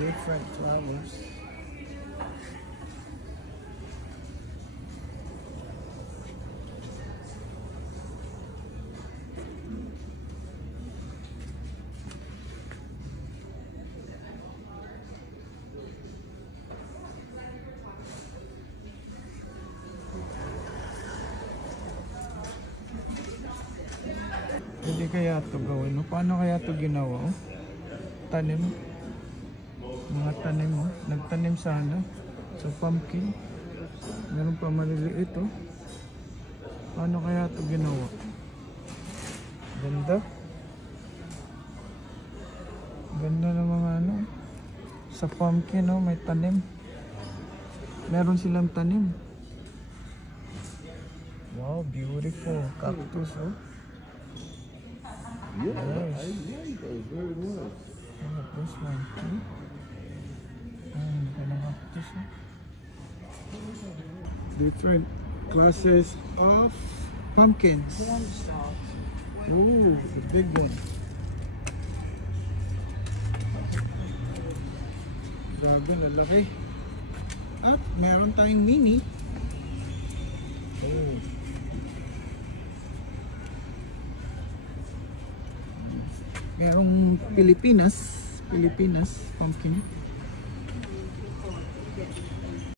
different flowers. Pwede kaya ito gawin, no? Paano kaya ito ginawa, oh? Tanim. Mga tanim, oh. Nagtanim sana sa pumpkin. Meron pa maliliit, oh. Paano kaya ito ginawa? Ganda. Ganda ng mga ano. Sa pumpkin, oh, may tanim. Meron silang tanim. Wow, beautiful. Cactus, oh. Yeah, Nice. very nice. Look at this one. Cactus, oh. Different classes of pumpkins. Oh, the big one. Grabe, lalaki. At meron tayong mini. Oh. Merong Pilipinas pumpkin.